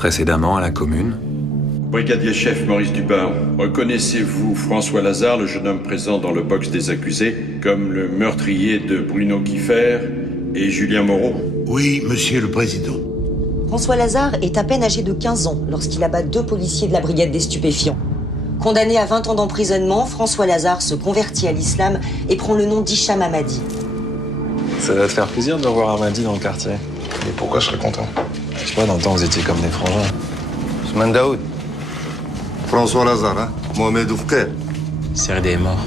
Précédemment à la commune. Brigadier chef Maurice Dupin, reconnaissez-vous François Lazare, le jeune homme présent dans le box des accusés, comme le meurtrier de Bruno Kiefer et Julien Moreau? Oui, monsieur le président. François Lazare est à peine âgé de 15 ans lorsqu'il abat 2 policiers de la brigade des stupéfiants. Condamné à 20 ans d'emprisonnement, François Lazare se convertit à l'islam et prend le nom d'Hicham Hamadi. Ça va te faire plaisir de revoir Hamadi dans le quartier. Et pourquoi je serais content? Je sais pas, dans le temps, vous étiez comme des frangins. Ousmane Daoud. François Lazare, hein? Mohamed Oufker. CRD est mort.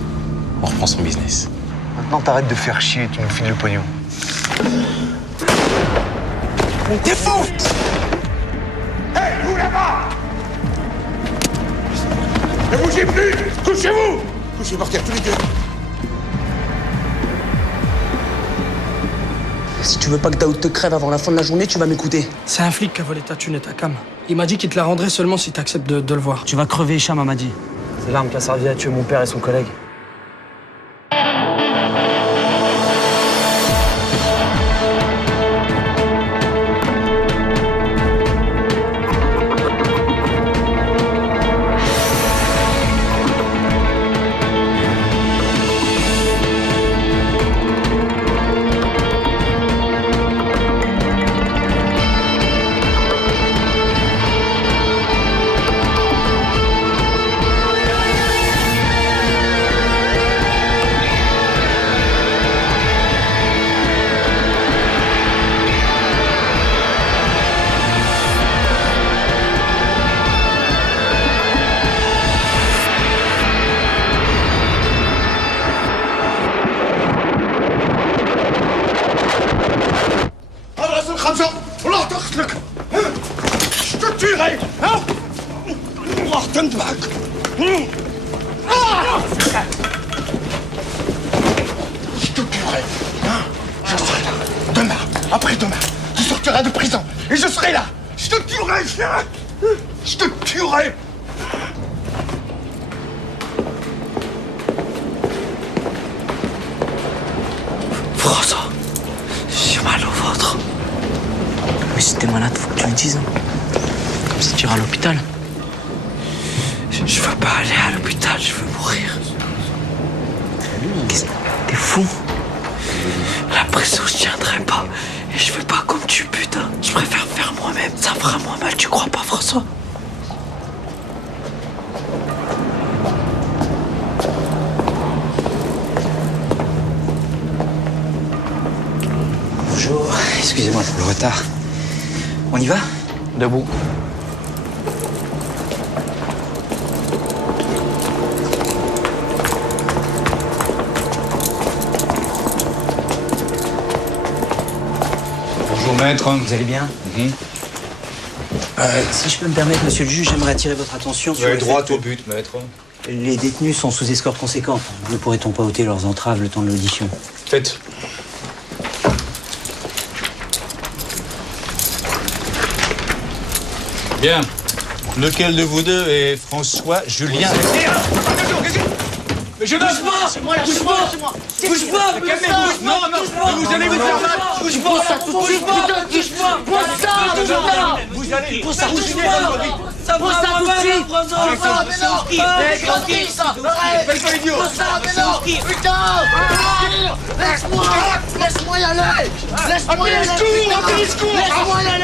On reprend son business. Maintenant, t'arrêtes de faire chier, tu nous files le pognon. T'es fou! Hé, vous là-bas! Ne bougez plus! Couchez-vous! Couchez par terre, tous les deux. Si tu veux pas que Daoud te crève avant la fin de la journée, tu vas m'écouter. C'est un flic qui a volé ta thune et ta cam. Il m'a dit qu'il te la rendrait seulement si t'acceptes de le voir. Tu vas crever, Hicham Hamadi. C'est l'arme qui a servi à tuer mon père et son collègue. Je te tuerai! Hein? Je te tuerai! Hein? Je serai là. Demain, après-demain, tu sortiras de prison et je serai là! Je te tuerai, chien! Je te tuerai! François, j'ai mal au ventre. Mais si t'es malade, faut que tu le dises. Comme si tu iras à l'hôpital. Je veux pas aller à l'hôpital, je veux mourir. T'es fou? La prison, je tiendrai pas. Et je veux pas qu'on me tue, putain. Je préfère faire moi-même. Ça me fera moins mal, tu crois pas, François? Bonjour, excusez-moi pour le retard. On y va? Debout. Bonjour maître. Vous allez bien? Si je peux me permettre, monsieur le juge, j'aimerais attirer votre attention sur le fait droit que au but, maître. les détenus sont sous escorte conséquente. Ne pourrait-on pas ôter leurs entraves le temps de l'audition? Faites. Bien. Lequel de vous deux est François Julien? Mais je bouge pas! C'est moi là, c'est moi! Bouge pas! Calmez-vous! Non, non! Vous allez vous faire mal! Bouge pas! Bouge pas! Bouge pas! Vous allez! Bouge pas! Ça va tout de suite! Ah, mais non! C'est tranquille, ça! Arrête! Fais pas idiot! Mais non! Putain! Laisse-moi! Laisse-moi y aller! Laisse-moi y aller! Laisse-moi y aller!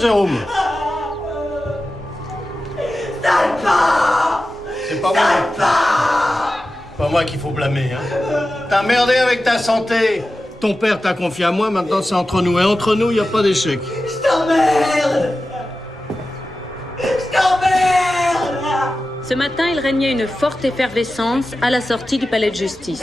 Jérôme? C'est pas moi. Pas moi qu'il faut blâmer, hein. T'as merdé avec ta santé. Ton père t'a confié à moi, maintenant c'est entre nous. Et entre nous, il n'y a pas d'échec. Je t'emmerde! Je t'emmerde! Ce matin, il régnait une forte effervescence à la sortie du palais de justice.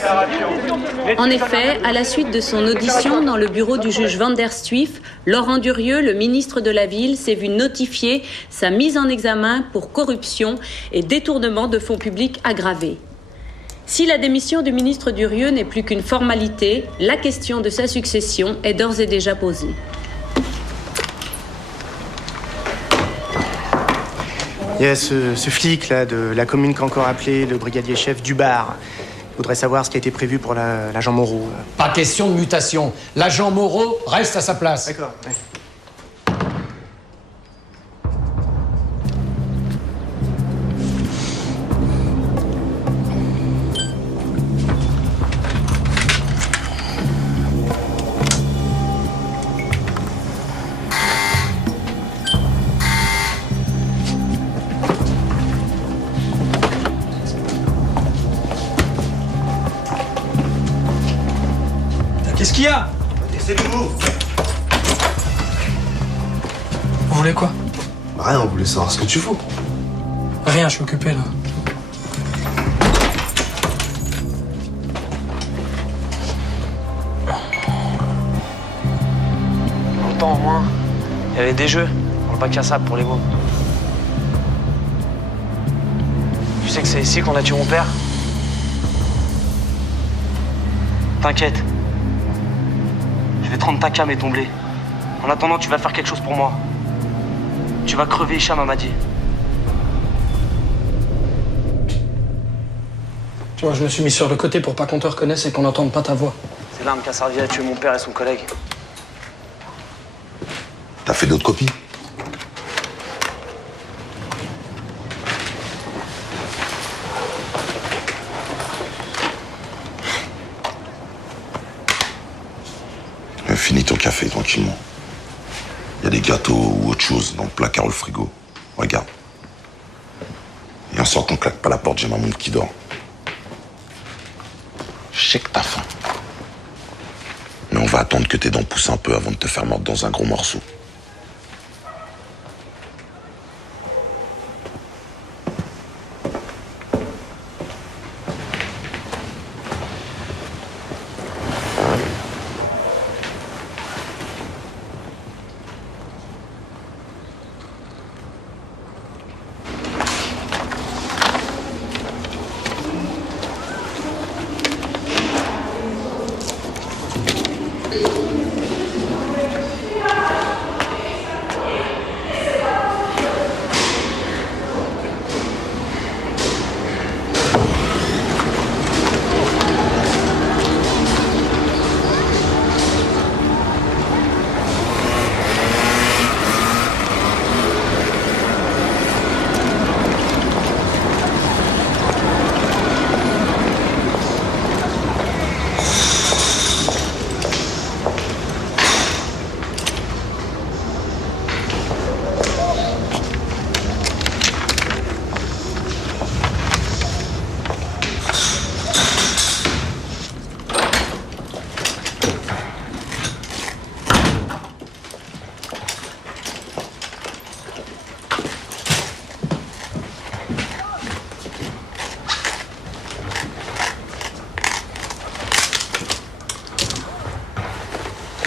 En effet, à la suite de son audition dans le bureau du juge Van der Stuif, Laurent Durieux, le ministre de la Ville, s'est vu notifier sa mise en examen pour corruption et détournement de fonds publics aggravés. Si la démission du ministre Durieux n'est plus qu'une formalité, la question de sa succession est d'ores et déjà posée. Il y a ce flic là de la commune qu'a encore appelé le brigadier chef Dubar. Il voudrait savoir ce qui a été prévu pour l'agent Moreau. Pas question de mutation. L'agent Moreau reste à sa place. D'accord. Ouais. Qu'est-ce qu'il y a? Laissez-nous. Vous voulez quoi? Rien, on voulait savoir ce que tu fous. Rien, je suis occupé là. Longtemps au moins, il y avait des jeux dans le bac à sable pour les mômes. Tu sais que c'est ici qu'on a tué mon père? T'inquiète. Je vais te rendre ta cam et ton blé. En attendant, tu vas faire quelque chose pour moi. Tu vas crever Hicham Hamadi. Tu vois, je me suis mis sur le côté pour pas qu'on te reconnaisse et qu'on n'entende pas ta voix. C'est l'arme qui a servi à tuer mon père et son collègue. T'as fait d'autres copies? Finis ton café tranquillement. Il y a des gâteaux ou autre chose dans le placard ou le frigo. Regarde. Et en sortant, claque pas la porte, j'ai ma montre qui dort. Je sais que t'as faim. Mais on va attendre que tes dents poussent un peu avant de te faire mordre dans un gros morceau.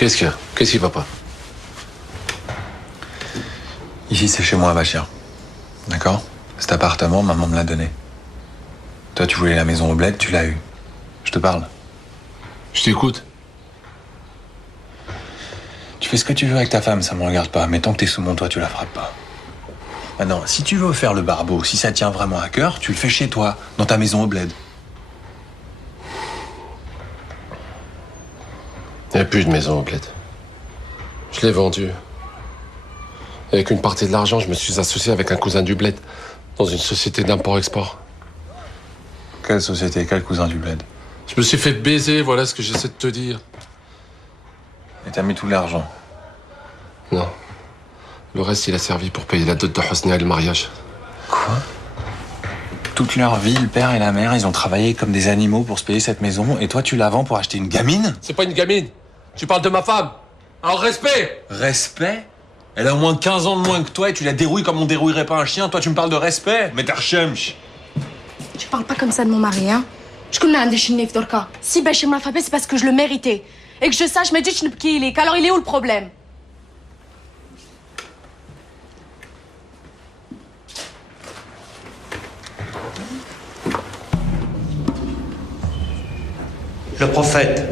Qu'est-ce qu'il y a? Qu'est-ce qui va pas? Ici, c'est chez moi à Bachir. D'accord? Cet appartement, maman me l'a donné. Toi, tu voulais la maison au bled, tu l'as eu. Je te parle. Je t'écoute. Tu fais ce que tu veux avec ta femme, ça me regarde pas. Mais tant que t'es sous mon toit, tu la frappes pas. Maintenant, si tu veux faire le barbeau, si ça tient vraiment à cœur, tu le fais chez toi, dans ta maison au bled. Il n'y a plus de maison au bled. Je l'ai vendue. Avec une partie de l'argent, je me suis associé avec un cousin du bled dans une société d'import-export. Quelle société? Quel cousin du bled? Je me suis fait baiser, voilà ce que j'essaie de te dire. Et t'as mis tout l'argent? Non. Le reste, il a servi pour payer la dot de Hosnia et le mariage. Quoi? Toute leur vie, le père et la mère, ils ont travaillé comme des animaux pour se payer cette maison, et toi, tu la vends pour acheter une gamine? C'est pas une gamine. Tu parles de ma femme. Alors respect. Respect? Elle a au moins 15 ans de moins que toi et tu la dérouilles comme on dérouillerait pas un chien. Toi, tu me parles de respect? Mais t'es rchemch. Tu parles pas comme ça de mon mari, hein? Je connais un déchaîné, Dorka. Si Bachir m'a frappé, c'est parce que je le méritais. Et que je sache, mais dis qui il est. Alors il est où le problème? Le prophète,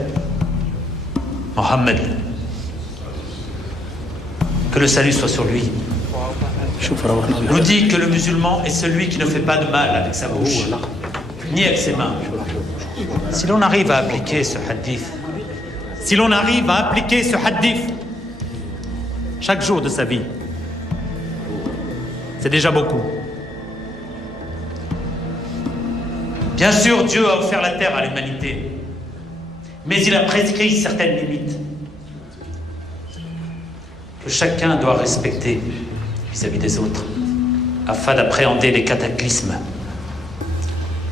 Mohammed, que le salut soit sur lui, nous dit que le musulman est celui qui ne fait pas de mal avec sa bouche, ni avec ses mains. Si l'on arrive à appliquer ce hadith, chaque jour de sa vie, c'est déjà beaucoup. Bien sûr, Dieu a offert la terre à l'humanité, mais il a prescrit certaines limites que chacun doit respecter vis-à-vis des autres, afin d'appréhender les cataclysmes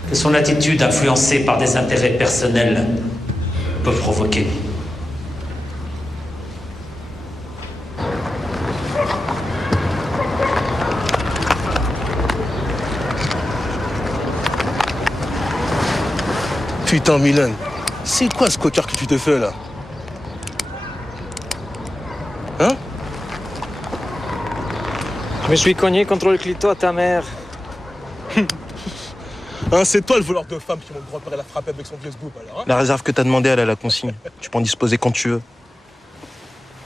que son attitude influencée par des intérêts personnels peut provoquer. Putain, Milan, c'est quoi ce cocard que tu te fais là? Hein? Je me suis cogné contre le clito à ta mère. Hein, c'est toi le voleur de femmes qui mon grand-père l'a frappé avec son vieux scoop alors, hein? La réserve que t'as demandé, elle a la consigne. Tu peux en disposer quand tu veux.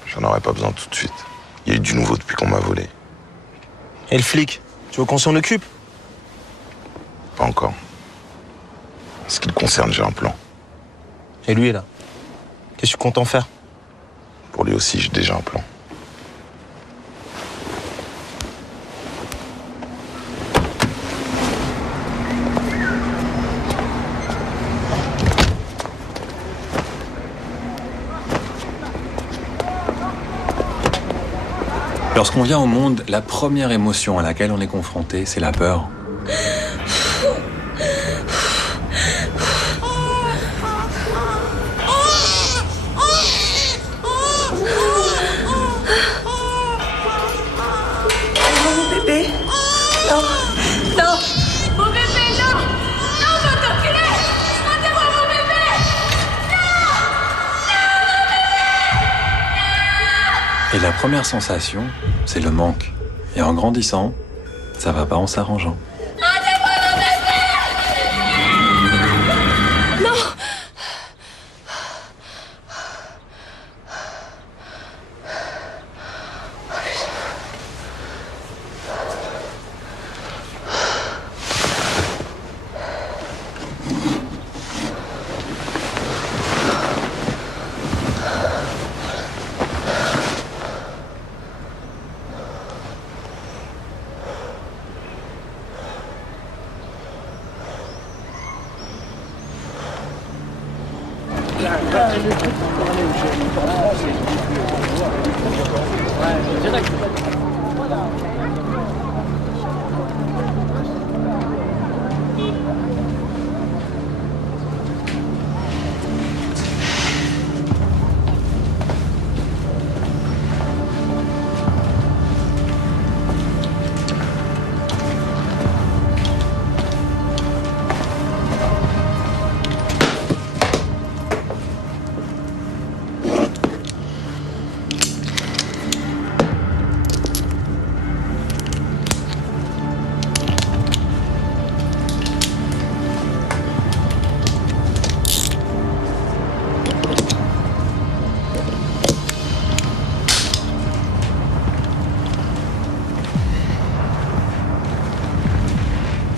J'en aurais pas besoin tout de suite. Il y a eu du nouveau depuis qu'on m'a volé. Et le flic? Tu veux qu'on s'en occupe? Pas encore. En ce qui le concerne, j'ai un plan. Et lui, là? Qu'est-ce que tu comptes en faire? Pour lui aussi, j'ai déjà un plan. Lorsqu'on vient au monde, la première émotion à laquelle on est confronté, c'est la peur. Et la première sensation, c'est le manque. Et en grandissant, ça va pas en s'arrangeant. Non!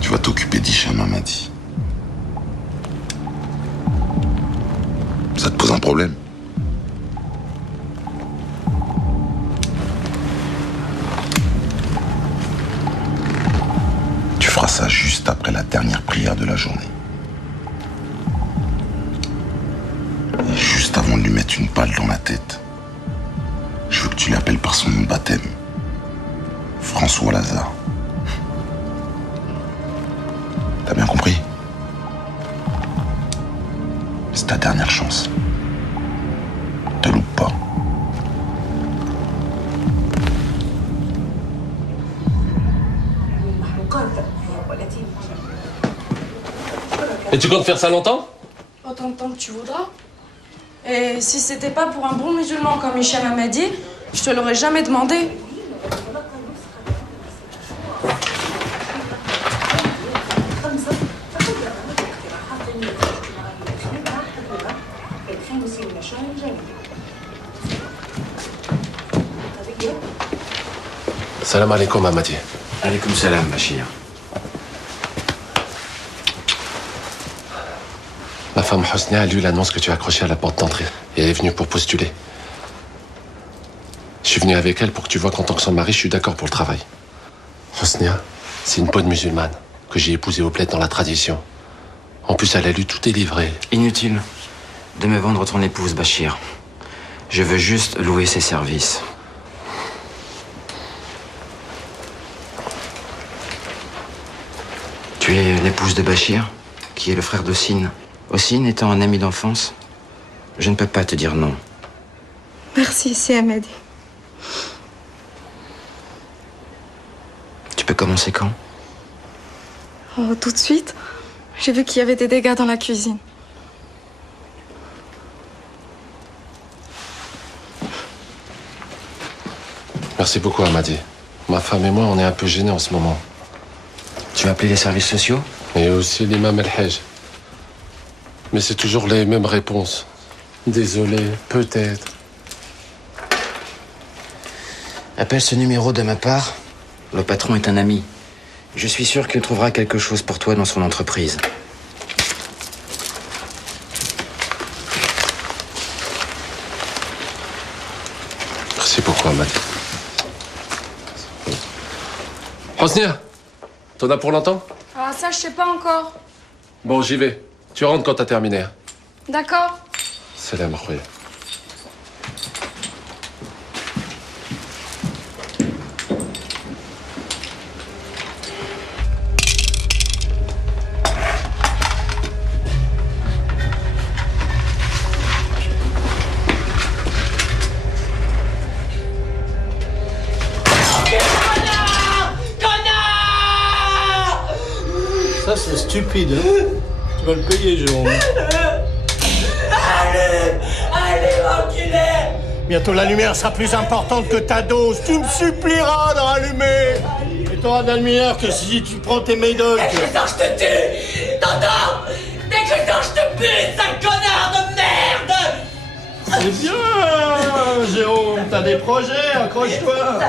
Tu vas t'occuper d'Hicham Hamadi. Ça te pose un problème? Tu feras ça juste après la dernière prière de la journée. Et juste avant de lui mettre une balle dans la tête, je veux que tu l'appelles par son nom de baptême. François Lazare. T'as bien compris? C'est ta dernière chance. Te loupe pas. Et tu comptes faire ça longtemps? Autant de temps que tu voudras. Et si c'était pas pour un bon musulman comme Hicham Hamadi, je te l'aurais jamais demandé. Salam alaikum, Hamadi. Alaikum salam, Bachir. Ma femme Hosnia a lu l'annonce que tu as accrochée à la porte d'entrée. Et elle est venue pour postuler. Je suis venu avec elle pour que tu vois qu'en tant que son mari, je suis d'accord pour le travail. Hosnia, c'est une bonne musulmane que j'ai épousée au bled dans la tradition. En plus, elle a lu tous tes livres. Inutile de me vendre ton épouse, Bachir. Je veux juste louer ses services. Tu es l'épouse de Bachir, qui est le frère d'Ossine. Ossine étant un ami d'enfance, je ne peux pas te dire non. Merci, c'est Hamadi. Tu peux commencer quand? Oh, tout de suite. J'ai vu qu'il y avait des dégâts dans la cuisine. Merci beaucoup, Hamadi. Ma femme et moi, on est un peu gênés en ce moment. Tu as appelé les services sociaux? Et aussi l'imam El-Hajj. Mais c'est toujours les mêmes réponses. Désolé, peut-être. Appelle ce numéro de ma part. Le patron est un ami. Je suis sûr qu'il trouvera quelque chose pour toi dans son entreprise. Merci beaucoup, Hamadi. Hosnia, t'en as pour longtemps? Ah, ça, je sais pas encore. Bon, j'y vais. Tu rentres quand t'as terminé. D'accord. Salam, khoya. Ça, c'est stupide, hein? Tu vas le payer, Jérôme. Allez, enculé! Bientôt, la lumière sera plus importante que ta dose. Tu me supplieras d'en rallumer. Et t'auras de la lumière que si tu prends tes médocs. Dès que je sors, je te tue! T'entends? Dès que je sors, je te bute, sale connard de merde! C'est bien, Jérôme. T'as des projets, accroche-toi.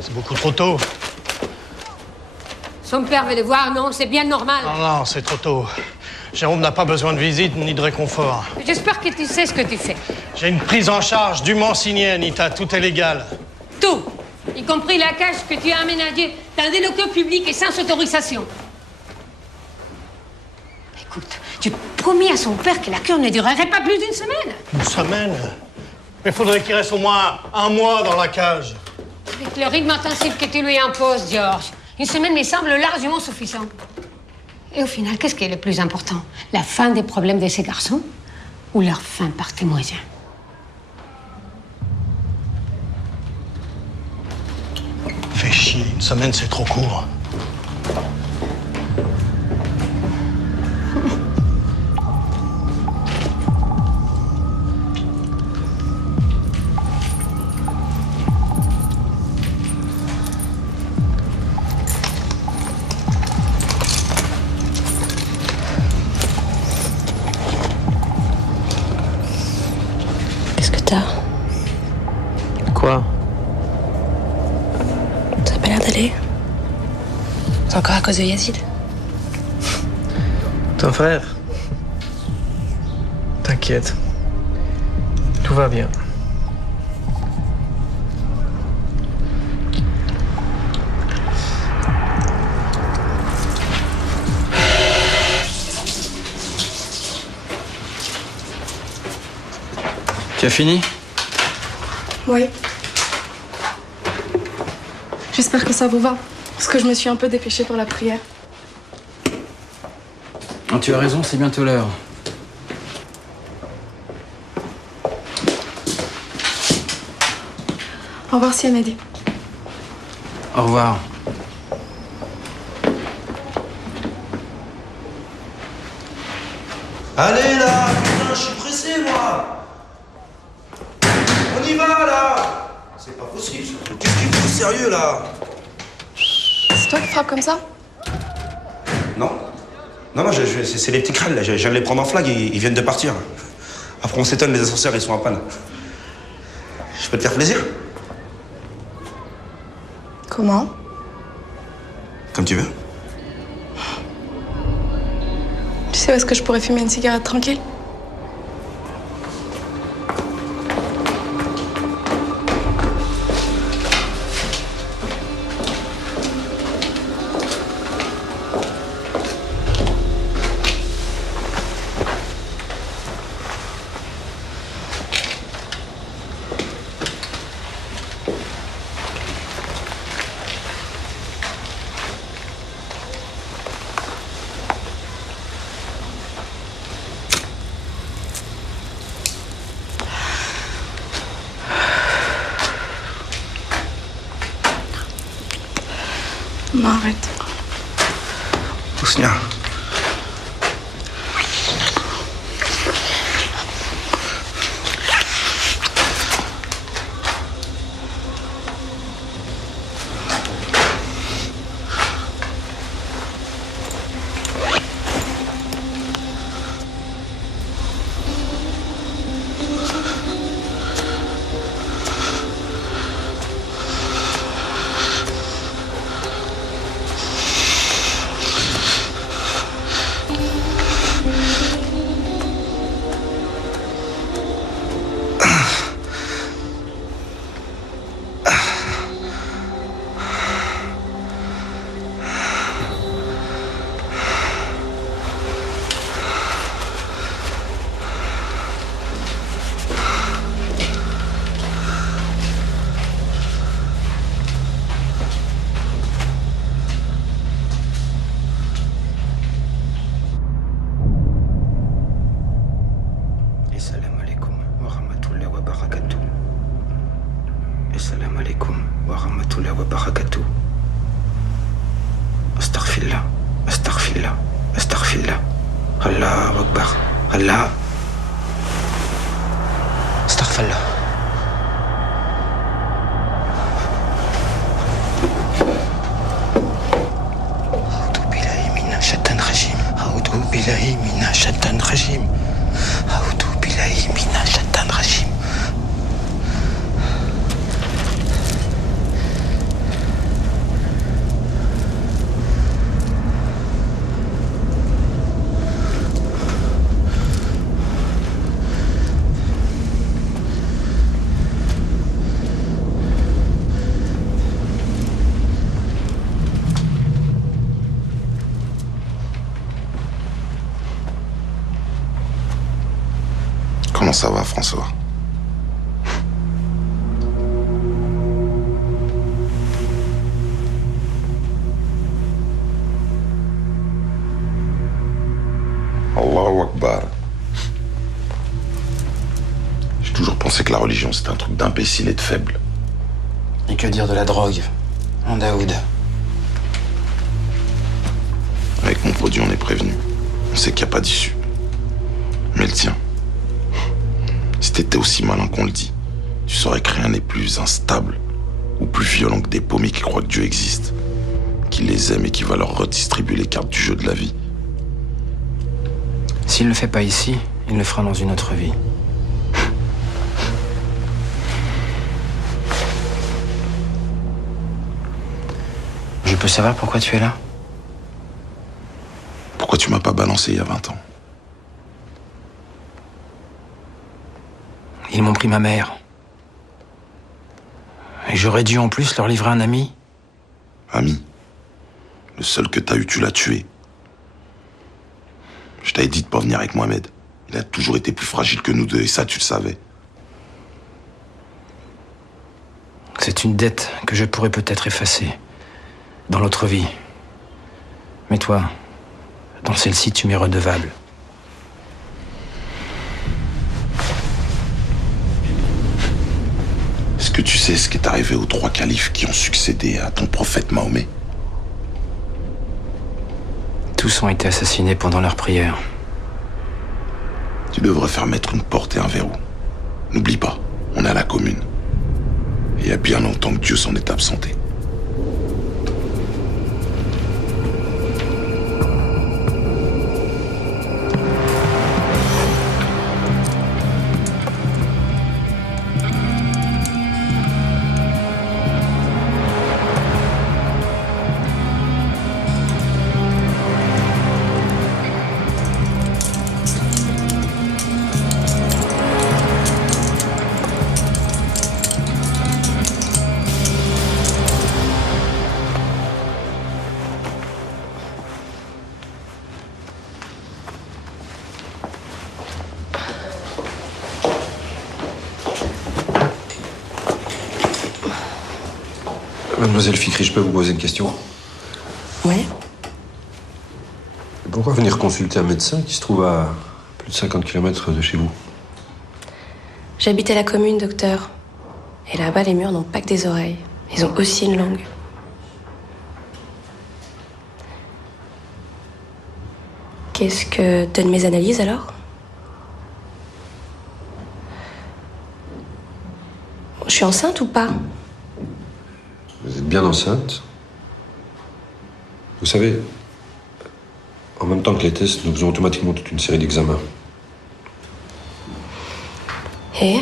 C'est beaucoup trop tôt. Son père veut le voir, non? C'est bien normal. Non, c'est trop tôt. Jérôme n'a pas besoin de visite ni de réconfort. J'espère que tu sais ce que tu fais. J'ai une prise en charge dûment signée, Anita. Tout est légal. Tout, y compris la cage que tu as aménagée dans des locaux publics et sans autorisation. Écoute, tu promis à son père que la cure ne durerait pas plus d'une semaine. Une semaine? Mais faudrait qu'il reste au moins un mois dans la cage. Avec le rythme intensif que tu lui imposes, George, une semaine me semble largement suffisant. Et au final, qu'est-ce qui est le plus important? La fin des problèmes de ces garçons ou leur fin par tes moyens? Fais chier, une semaine c'est trop court. Qu'est-ce que t'as? Quoi? T'as pas l'air d'aller? C'est encore à cause de Yazid? Ton frère? T'inquiète. Tout va bien. Tu as fini? Oui. J'espère que ça vous va, parce que je me suis un peu dépêchée pour la prière. Oh, tu as raison, c'est bientôt l'heure. Au revoir, Siamedi. Au revoir. Allez là, putain, je suis pressé moi. On y va là. C'est pas possible. Qu'est-ce qu'il fout sérieux là? C'est toi qui frappes comme ça? Non. Non, c'est les petits crânes là. Je viens de les prendre en flag, ils viennent de partir. Après on s'étonne, les ascenseurs ils sont en panne. Je peux te faire plaisir? Comment? Comme tu veux. Tu sais où est-ce que je pourrais fumer une cigarette tranquille? Non, arrête. Ousnia. Assalamu alaikum wa rahmatullahi wa barakatuh. Assalamu alaikum wa rahmatullahi wa barakatuh. Astaghfirullah, astaghfirullah, astaghfirullah. Allahu Akbar. Allah. Astaghfirullah. A'udhu billahi minash shaitanir rajim. A'udhu billahi minash shaitanir rajim. A'udhu billahi minash shaitanir rajim. Comment ça va, François? Allahu Akbar. J'ai toujours pensé que la religion, c'était un truc d'imbécile et de faible. Et que dire de la drogue, en Daoud? Avec mon produit, on est prévenu. On sait qu'il n'y a pas d'issue. Mais le tien, si t'étais aussi malin qu'on le dit, tu saurais que rien n'est plus instable ou plus violent que des paumés qui croient que Dieu existe, qui les aime et qui va leur redistribuer les cartes du jeu de la vie. S'il ne le fait pas ici, il le fera dans une autre vie. Je peux savoir pourquoi tu es là? Pourquoi tu m'as pas balancé il y a 20 ans? Ils m'ont pris ma mère. Et j'aurais dû en plus leur livrer un ami. Ami? Le seul que t'as eu, tu l'as tué. Je t'avais dit de pas venir avec Mohamed. Il a toujours été plus fragile que nous deux, et ça, tu le savais. C'est une dette que je pourrais peut-être effacer dans l'autre vie. Mais toi, dans celle-ci, tu m'es redevable. Est-ce que tu sais ce qui est arrivé aux 3 califes qui ont succédé à ton prophète Mahomet? Tous ont été assassinés pendant leur prière. Tu devrais faire mettre une porte et un verrou. N'oublie pas, on est à la commune. Et il y a bien longtemps que Dieu s'en est absenté. Mademoiselle Fikri, je peux vous poser une question? Ouais. Pourquoi venir consulter un médecin qui se trouve à plus de 50 km de chez vous? J'habite à la commune, docteur. Et là-bas, les murs n'ont pas que des oreilles. Ils ont aussi une langue. Qu'est-ce que donnent mes analyses, alors? Je suis enceinte ou pas? Vous êtes bien enceinte. Vous savez, en même temps que les tests, nous faisons automatiquement toute une série d'examens. Et?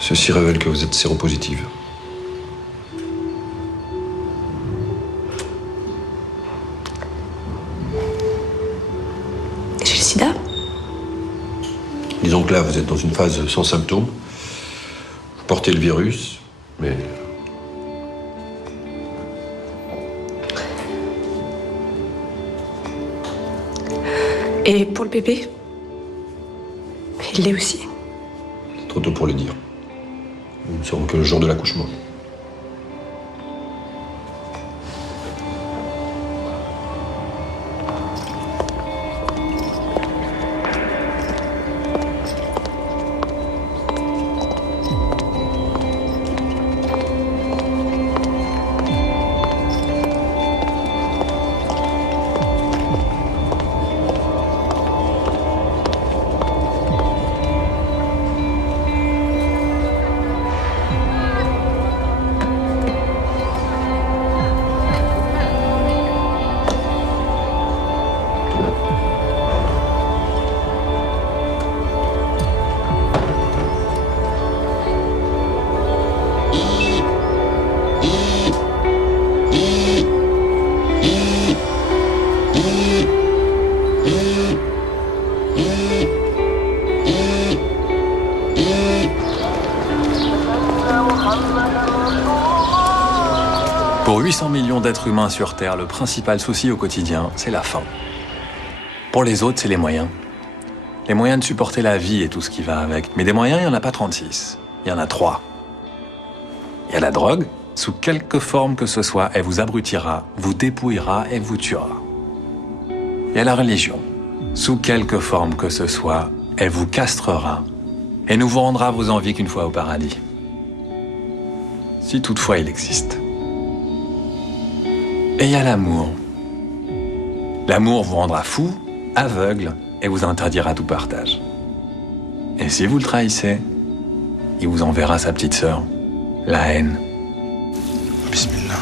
Ceci révèle que vous êtes séropositive. J'ai le sida? Disons que là, vous êtes dans une phase sans symptômes. Vous portez le virus, mais... Et pour le bébé? Il l'est aussi. C'est trop tôt pour le dire. Nous ne serons que le jour de l'accouchement. Pour 800 millions d'êtres humains sur Terre, le principal souci au quotidien, c'est la faim. Pour les autres, c'est les moyens. Les moyens de supporter la vie et tout ce qui va avec. Mais des moyens, il n'y en a pas 36. Il y en a 3. Il y a la drogue, sous quelque forme que ce soit, elle vous abrutira, vous dépouillera et vous tuera. Il y a la religion, sous quelque forme que ce soit, elle vous castrera et ne vous rendra vos envies qu'une fois au paradis. Si toutefois il existe. Et il y a l'amour. L'amour vous rendra fou, aveugle et vous interdira tout partage. Et si vous le trahissez, il vous enverra sa petite sœur, la haine. Bismillah.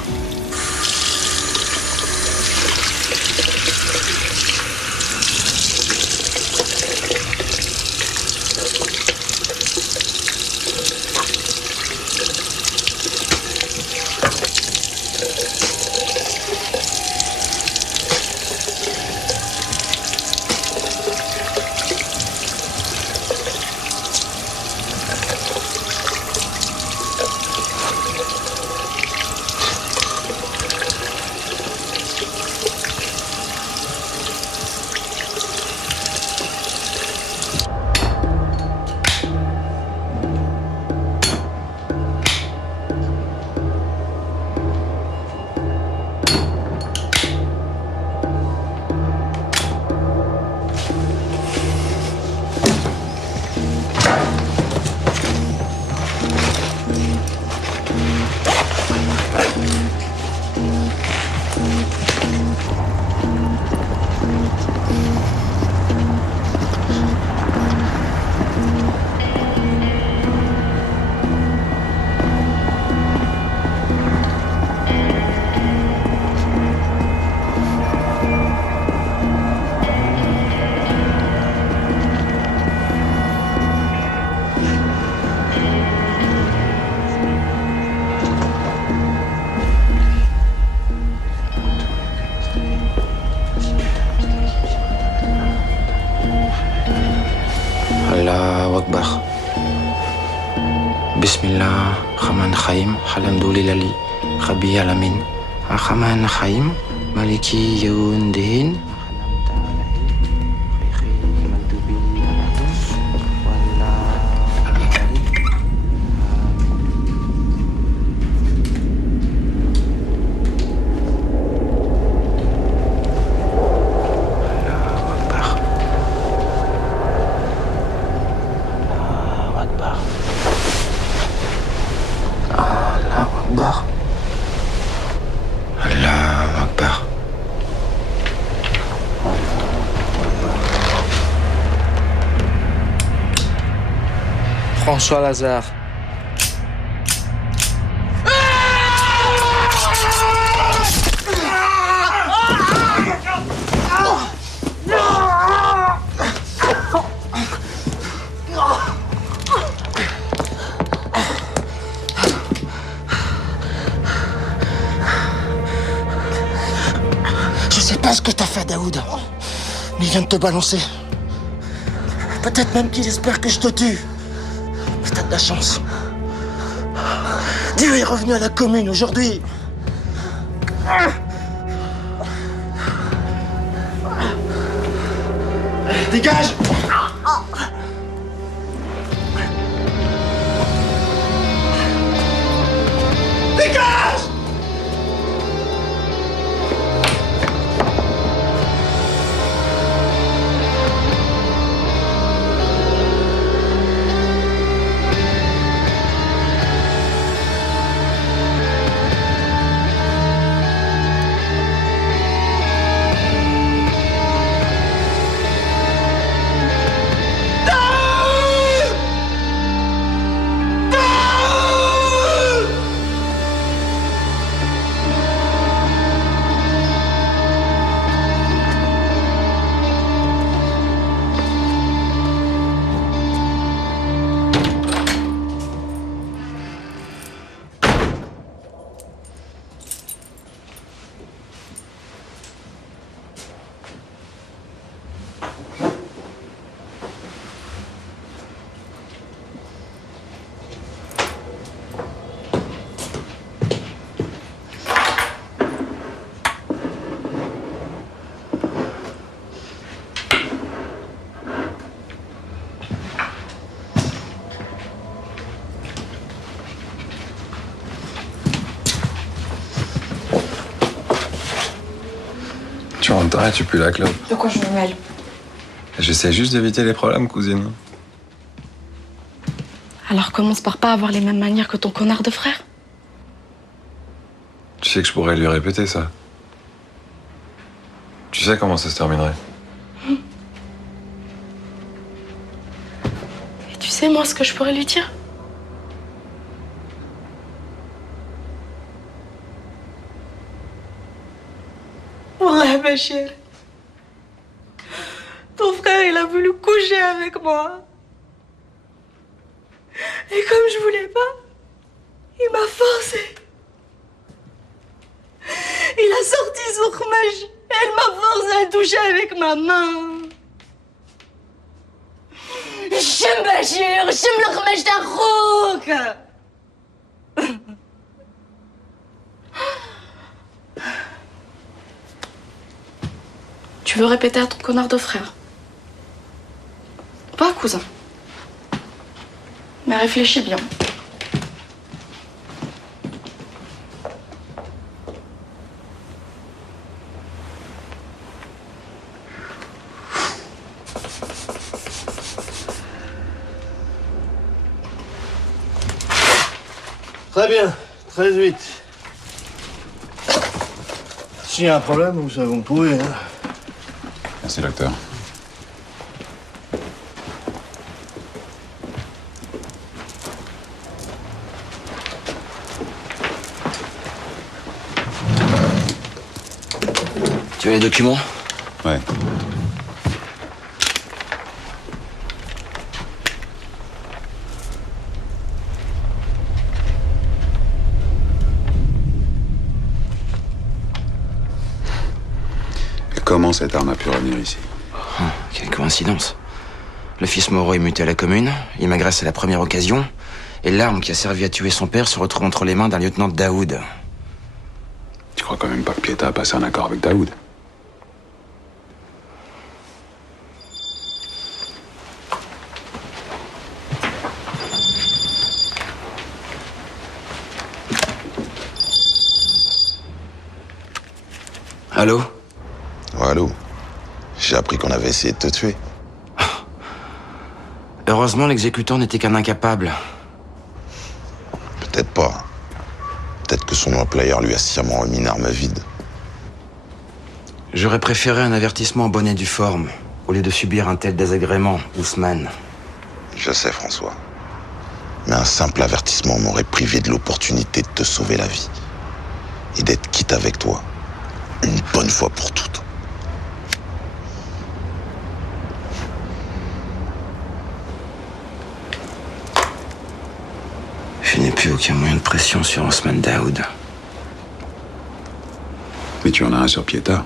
Rabbi Alamin. Ar-Rahman Ar-Rahim. Maliki Yawmiddin. François Lazare. Je sais pas ce que t'as fait, Daoud, mais il vient de te balancer. Peut-être même qu'il espère que je te tue. Mais t'as de la chance. Dieu est revenu à la commune aujourd'hui. Dégage! Dégage! Tu rentres et tu pues la clope. De quoi je me mêle? J'essaie juste d'éviter les problèmes, cousine. Alors commence par pas avoir les mêmes manières que ton connard de frère. Tu sais que je pourrais lui répéter ça. Tu sais comment ça se terminerait. Et tu sais, moi, ce que je pourrais lui dire? Wallah, Bachir. Ton frère, il a voulu coucher avec moi. Et comme je voulais pas, il m'a forcé. Il a sorti son khmaj et il m'a forcé à le toucher avec ma main. J'aime Bachir, j'aime le khmaj d'Arouk. Tu veux répéter à ton connard de frère? Pas cousin. Mais réfléchis bien. Très bien, très vite. S'il y a un problème, vous savez, vous me pouvez. Hein. Merci, docteur. Tu veux les documents? Ouais. Et comment cette arme a pu revenir ici? Oh, quelle coïncidence. Le fils Moreau est muté à la commune, il m'agresse à la première occasion, et l'arme qui a servi à tuer son père se retrouve entre les mains d'un lieutenant Daoud. crois quand même pas que Pietà a passé un accord avec Daoud. Allô? Oh, allô? J'ai appris qu'on avait essayé de te tuer. Heureusement, l'exécutant n'était qu'un incapable. Peut-être pas. Peut-être que son employeur lui a sciemment remis une arme vide. J'aurais préféré un avertissement en bonne et due forme, au lieu de subir un tel désagrément, Ousmane. Je sais, François. Mais un simple avertissement m'aurait privé de l'opportunité de te sauver la vie. Et d'être quitte avec toi. Une bonne fois pour toutes. Je n'ai plus aucun moyen de pression sur Ousmane Daoud. Mais tu en as un sur Pietà.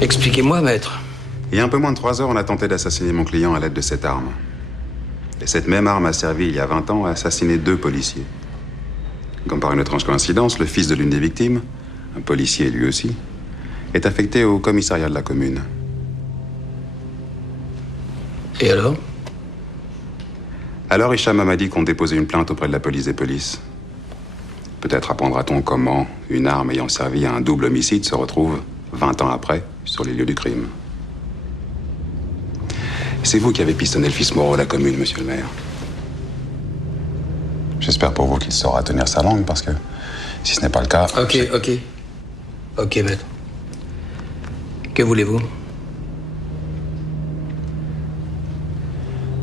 Expliquez-moi, maître. Il y a un peu moins de 3 heures, on a tenté d'assassiner mon client à l'aide de cette arme. Et cette même arme a servi, il y a 20 ans, à assassiner 2 policiers. Comme par une étrange coïncidence, le fils de l'une des victimes, un policier lui aussi, est affecté au commissariat de la commune. Et alors? Alors Hicham m'a dit qu'on déposait une plainte auprès de la police des polices. Peut-être apprendra-t-on comment une arme ayant servi à un double homicide se retrouve, 20 ans après, sur les lieux du crime. C'est vous qui avez pistonné le fils Moreau à la commune, monsieur le maire. J'espère pour vous qu'il saura tenir sa langue, parce que si ce n'est pas le cas... Ok, maître. Que voulez-vous?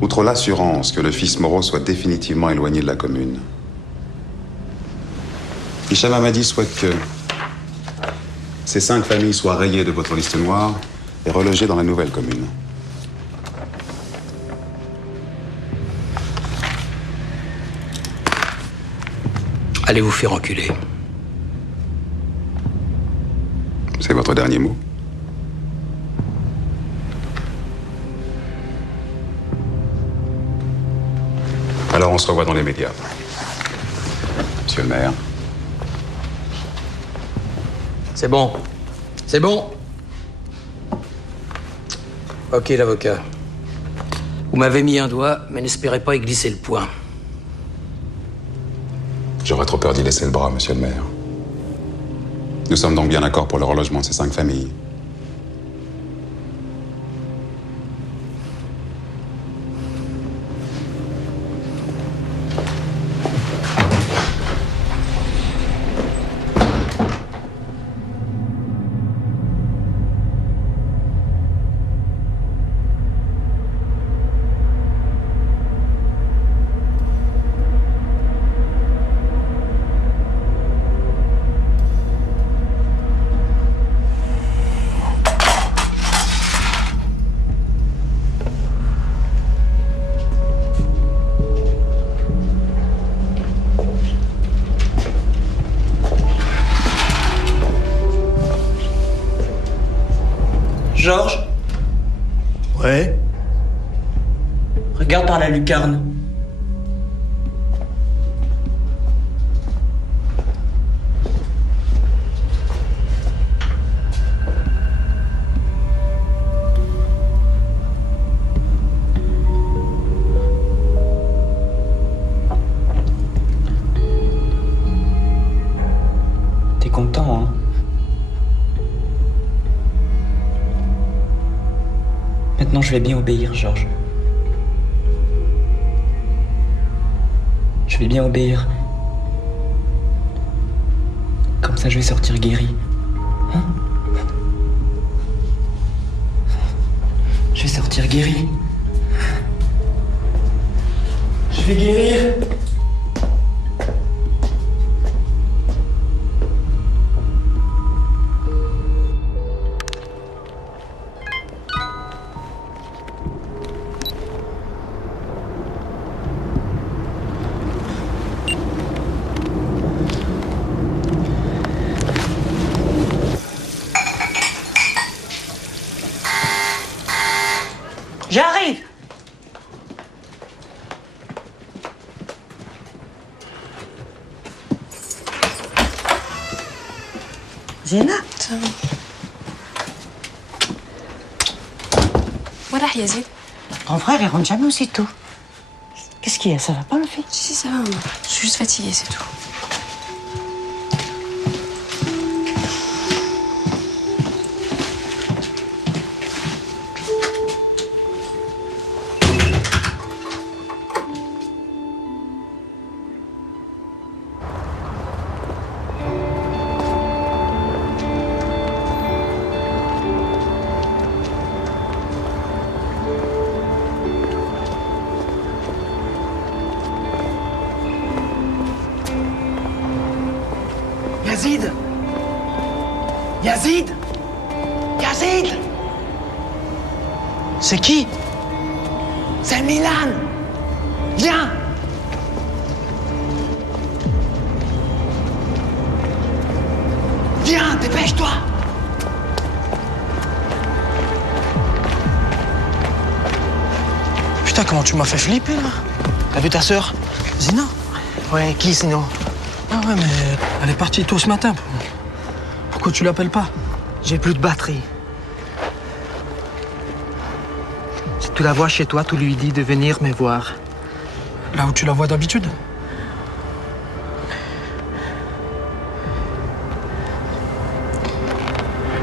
Outre l'assurance que le fils Moreau soit définitivement éloigné de la commune, Hicham Hamadi souhaite que ces 5 familles soient rayées de votre liste noire et relogées dans la nouvelle commune. Allez vous faire enculer. C'est votre dernier mot? Alors on se revoit dans les médias. Monsieur le maire. C'est bon. C'est bon. Ok, l'avocat. Vous m'avez mis un doigt, mais n'espérez pas y glisser le poing. J'aurais trop peur d'y laisser le bras, monsieur le maire. Nous sommes donc bien d'accord pour le relogement de ces 5 familles. Georges? Ouais? Regarde par la lucarne. T'es content, hein? Maintenant, je vais bien obéir, Georges. Je vais bien obéir. Comme ça, je vais sortir guéri. Hein? Je vais sortir guéri. Je vais guérir. زينات وين راح يزيد؟ Ton frère, il rentre jamais aussitôt. Qu'est-ce qu'il y a? Ça va pas, ma fille? Si, ça va, maman. Je suis juste fatiguée, c'est tout. Yazid! Yazid! Yazid! C'est qui? C'est Milan! Viens! Viens, dépêche-toi! Putain, comment tu m'as fait flipper, là? T'as vu ta sœur? Zina? Ouais, qui sinon? Ah ouais, mais elle est partie tôt ce matin. Pourquoi tu l'appelles pas? J'ai plus de batterie. Si tu la vois chez toi, tu lui dis de venir me voir. Là où tu la vois d'habitude?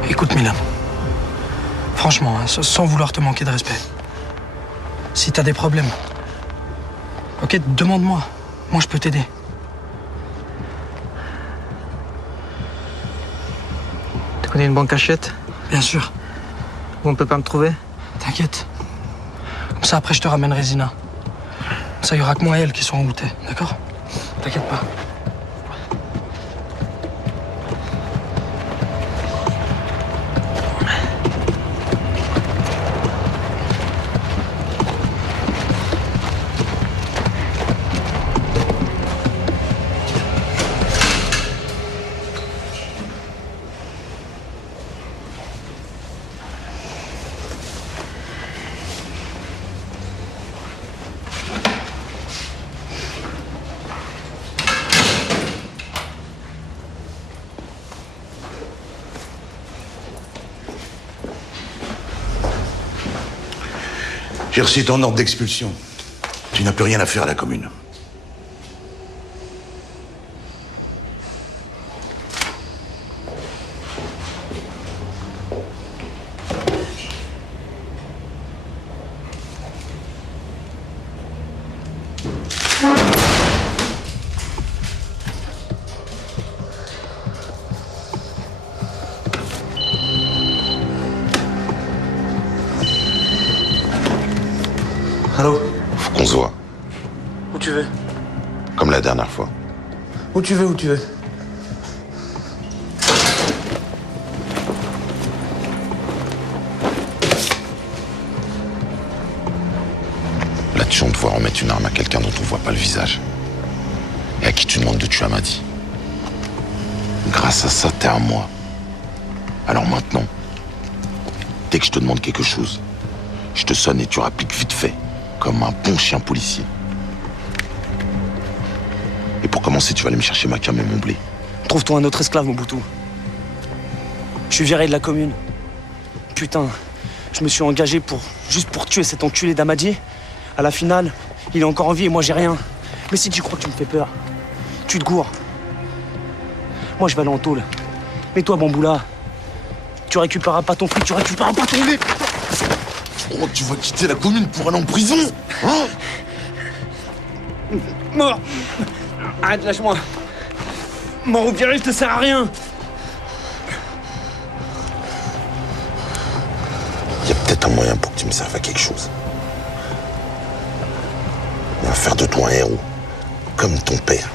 Écoute, Milan. Franchement, hein, sans vouloir te manquer de respect. Si t'as des problèmes, ok, demande-moi. Moi, je peux t'aider. Tu connais une bonne cachette? Bien sûr. Où on peut pas me trouver? T'inquiète. Comme ça, après, je te ramènerai Zina. Ça, y aura que moi et elle qui seront où t'es, d'accord? T'inquiète pas. J'ai reçu ton ordre d'expulsion. Tu n'as plus rien à faire à la commune. Allô? Faut qu'on se voit, Où tu veux? comme la dernière fois. Où tu veux, où tu veux. Là-dessus, on te voit remettre une arme à quelqu'un dont on voit pas le visage. Et à qui tu demandes de tuer Amadi. Grâce à ça, t'es à moi. Alors maintenant, dès que je te demande quelque chose, je te sonne et tu rappliques vite fait, comme un bon chien policier. Et pour commencer, tu vas aller me chercher ma cam et mon blé. Trouve-toi un autre esclave, Mobutu. Je suis viré de la commune. Putain, je me suis engagé juste pour tuer cet enculé d'Amadi. À la finale, il est encore en vie et moi j'ai rien. Mais si tu crois que tu me fais peur, tu te gourres. Moi je vais aller en tôle. Mais toi, Bamboula, tu récupéreras pas ton fric, tu récupéreras pas ton lait. Tu crois que tu vas quitter la commune pour aller en prison, hein? Mort! Arrête, lâche-moi! Mort ou viré, je te sers à rien! Il y a peut-être un moyen pour que tu me serves à quelque chose. On va faire de toi un héros, comme ton père.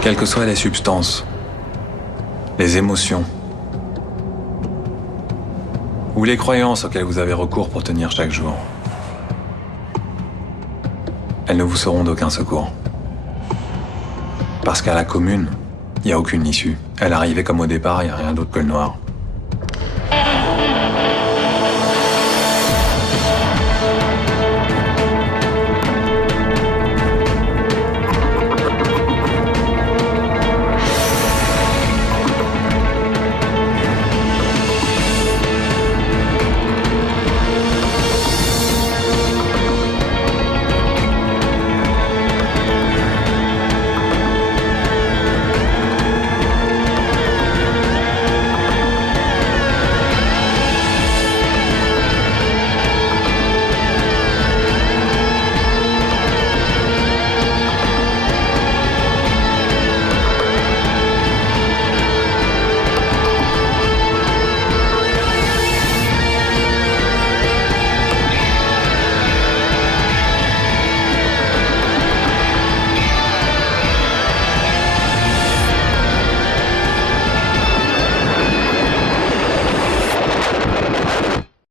Quelles que soient les substances, les émotions, ou les croyances auxquelles vous avez recours pour tenir chaque jour, elles ne vous seront d'aucun secours. Parce qu'à la commune, il n'y a aucune issue. Elle arrivait comme au départ, il n'y a rien d'autre que le noir.